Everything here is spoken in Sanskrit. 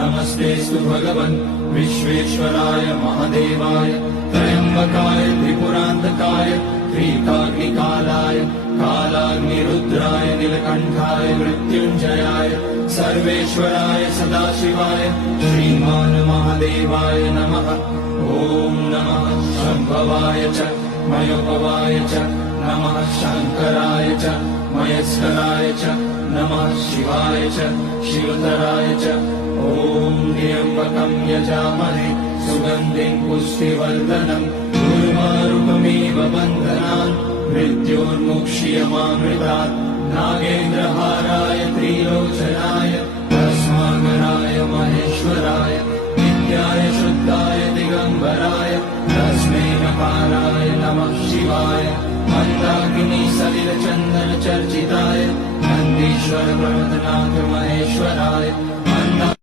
नमस्तेऽस्तु भगवन् विश्वेश्वराय महादेवाय त्र्यम्बकाय त्रिपुरान्तकाय त्रिकाग्निकालाय कालाग्निरुद्राय नीलकण्ठाय मृत्युञ्जयाय सर्वेश्वराय सदाशिवाय श्रीमान् महादेवाय नमः। ॐ नमः शम्भवाय च मयोभवाय च नमः शङ्कराय च मयस्कराय च नमः शिवाय च शिवतराय च। ॐ त्र्यम्बकं यजामहे सुगन्धिं पुष्टिवर्धनम् उर्वारुकमिव बन्धनान् मृत्योर्मुक्ष्यमामृतात्। नागेन्द्रहाराय त्रिलोचनाय